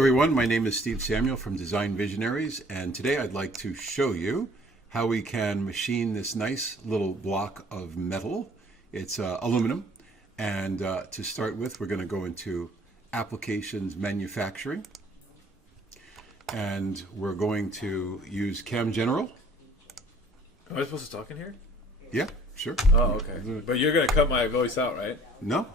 everyone, my name is Steve Samuel from Design Visionaries, and today I'd like to show you how we can machine this nice little block of metal. It's aluminum, and to start with we're going to go into Applications Manufacturing, and we're going to use Cam General. Am I supposed to talk in here? Yeah, sure. Oh, okay. But you're going to cut my voice out, right? No.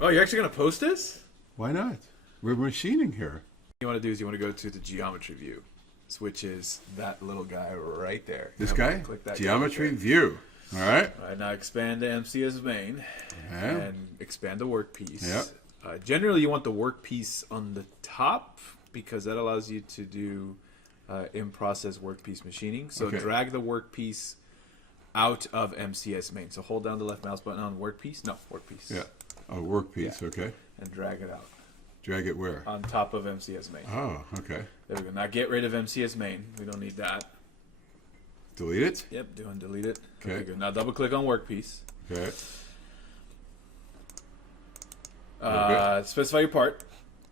Oh, you're actually going to post this? Why not? We're machining here. What you want to do is you want to go to the geometry view, which is that little guy right there. This guy? Click that Geometry view. All right. All right, now expand the MCS main and expand the workpiece. Yeah. Generally, you want the workpiece on the top because that allows you to do in-process workpiece machining. So drag the workpiece out of MCS main. So hold down the left mouse button on workpiece. No, workpiece. Yeah. Oh, workpiece. Yeah. Okay. And drag it out. Drag it where? On top of MCS main. Oh, okay. There we go. Now get rid of MCS main. We don't need that. Delete it? Yep, do and delete it. Okay. Good. Now double click on workpiece. Okay. Specify your part.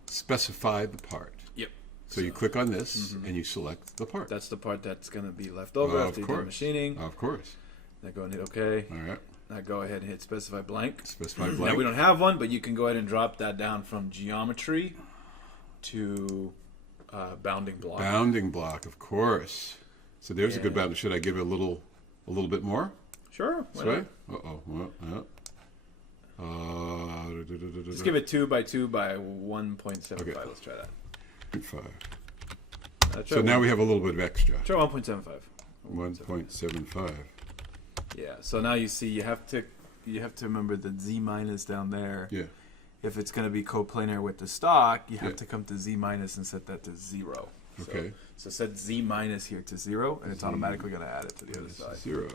Specify the part. Yep. So you click on this and you select the part. That's the part that's going to be left over after you do machining. Of course. Now go and hit OK. All right. Now go ahead and hit specify blank. Specify blank. Now we don't have one, but you can go ahead and drop that down from geometry to bounding block. Bounding block, of course. So there's a good bounding. Should I give it a little bit more? Sure. Right? Just give it 2 by 2 by 1.75. Okay. Let's try that. 5. So now we have a little bit of extra. Try 1.75. 1.75. Yeah. So now you see you have to remember the Z minus down there. Yeah. If it's going to be coplanar with the stock, you have to come to Z minus and set that to 0. Okay. So set Z minus here to 0, and it's automatically going to add it to the other side. 0.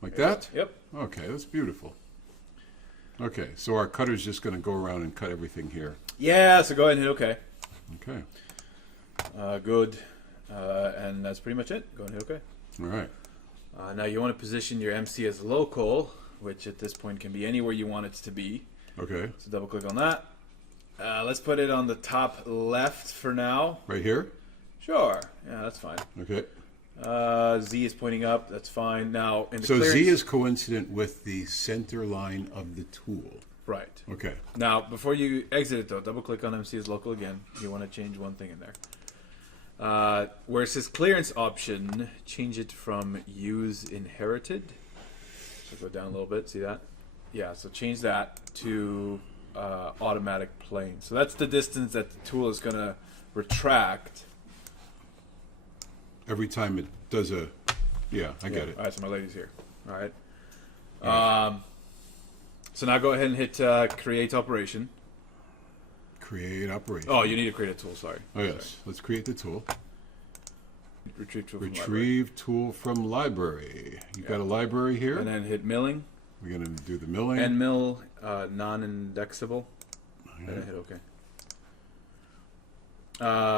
Like that? Yep. Okay, that's beautiful. Okay, so our cutter's just going to go around and cut everything here. Yeah, so go ahead and hit OK. Okay. Good. And that's pretty much it. Go ahead and hit OK. All right. Now you want to position your MC as local, which at this point can be anywhere you want it to be. Okay. So double click on that. Let's put it on the top left for now. Right here? Sure. Yeah, that's fine. Okay. Z is pointing up. That's fine. Now, in the so clearance, Z is coincident with the center line of the tool. Right. Okay. Now, before you exit it, though, double click on MC as local again. You want to change one thing in there. Where it says clearance option, change it from use inherited. So go down a little bit. See that? Yeah. So change that to automatic plane. So that's the distance that the tool is going to retract. Every time it does a, I get it. All right, so my lady's here. All right. So now go ahead and hit create operation. Create operation. Oh, you need to create a tool, sorry. Oh, yes. Let's create the tool. Retrieve tool from library. You've got a library here. And then hit milling. We're going to do the milling. And mill non-indexable. And then hit OK.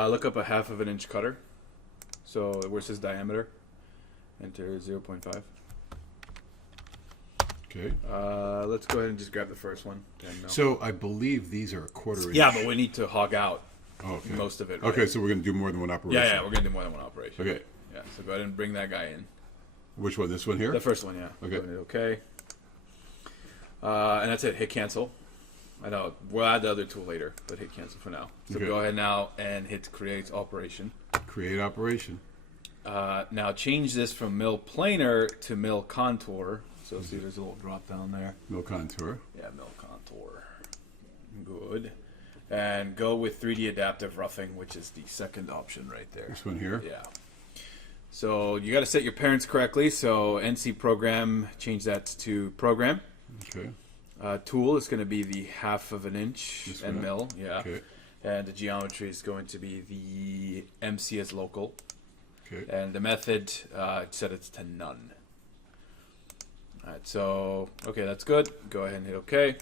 Look up a 1/2 inch cutter. So where it says diameter, enter 0.5. Okay. Let's go ahead and just grab the first one. So I believe these are a 1/4 inch. Yeah, but we need to hog out most of it. Right? Okay, so we're going to do more than one operation. Yeah, we're going to do more than one operation. Okay. Yeah, so go ahead and bring that guy in. Which one? This one here? The first one, yeah. Okay. Okay. And that's it. Hit cancel. I know. We'll add the other tool later, but hit cancel for now. So go ahead now and hit create operation. Create operation. Now change this from mill planar to mill contour. So see, there's a little drop down there. Mill contour. Yeah, mill contour. Good. And go with 3D adaptive roughing, which is the second option right there. This one here? Yeah. So you got to set your parents correctly. So NC program, change that to program. Okay. Tool is going to be the 1/2 inch and mill. Yeah. Okay. And the geometry is going to be the MC as local. Okay. And the method, set it to none. All right, so, okay, that's good. Go ahead and hit OK.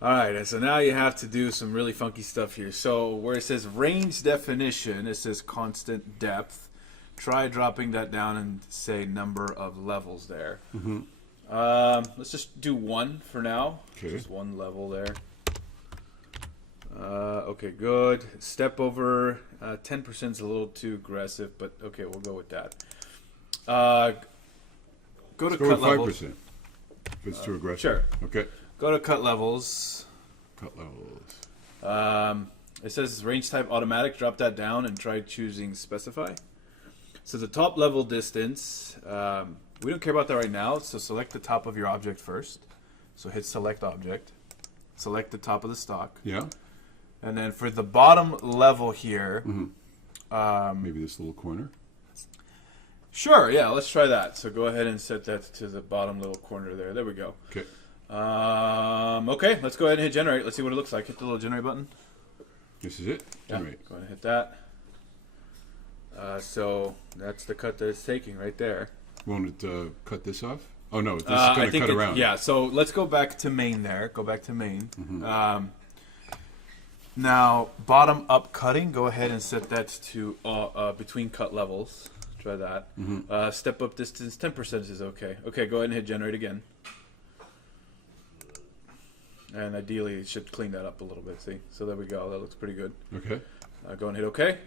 All right, and so now you have to do some really funky stuff here. So where it says range definition, it says constant depth. Try dropping that down and say number of levels there. Mm-hmm. Let's just do 1 for now. Okay. Just 1 level there. Okay, good. Step over 10% is a little too aggressive, but okay, we'll go with that. Go to Go cut with levels. 5%. If it's too aggressive. Sure. Okay. Go to cut levels. Cut levels. It says range type automatic. Drop that down and try choosing specify. So the top level distance, we don't care about that right now. So select the top of your object first. So hit select object. Select the top of the stock. Yeah. And then for the bottom level here, Maybe this little corner. sure, yeah, let's try that. So go ahead and set that to the bottom little corner there. There we go. Okay. Okay, let's go ahead and hit generate. Let's see what it looks like. Hit the little generate button. This is it. Yeah, Generate. go ahead and hit that. So that's the cut that it's taking right there. Won't it cut this off? Oh no, this is I going to think cut around. Yeah, so let's go back to main there. Go back to main. Now, bottom up cutting, go ahead and set that to between cut levels. Try that. Step up distance, 10% is okay. Okay, go ahead and hit generate again. And ideally, it should clean that up a little bit, see? So there we go. That looks pretty good. Okay. Go and hit OK.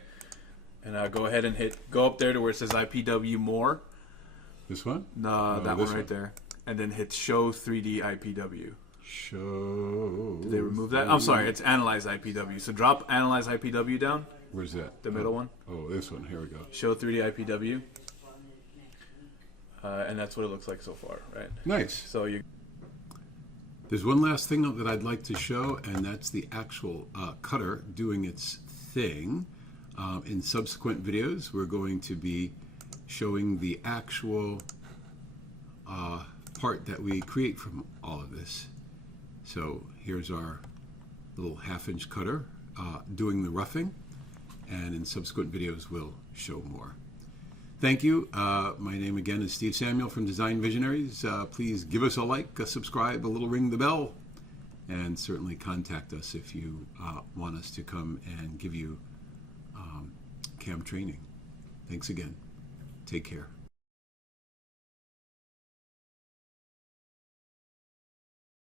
And go ahead and go up there to where it says IPW more. This one? No, that this one right there. And then hit show 3D IPW. Show. Did they remove that? I'm sorry, it's analyze IPW. So drop analyze IPW down, Where's that? the middle one. Oh, this one. Here we go. Show 3D IPW. And that's what it looks like so far, right? Nice. So you. There's one last thing that I'd like to show, and that's the actual cutter doing its thing. In subsequent videos, we're going to be showing the actual part that we create from all of this. So here's our little half-inch cutter doing the roughing, and in subsequent videos we'll show more. Thank you. My name again is Steve Samuel from Design Visionaries. Please give us a like, a subscribe, a little ring the bell, and certainly contact us if you want us to come and give you CAM training. Thanks again. Take care.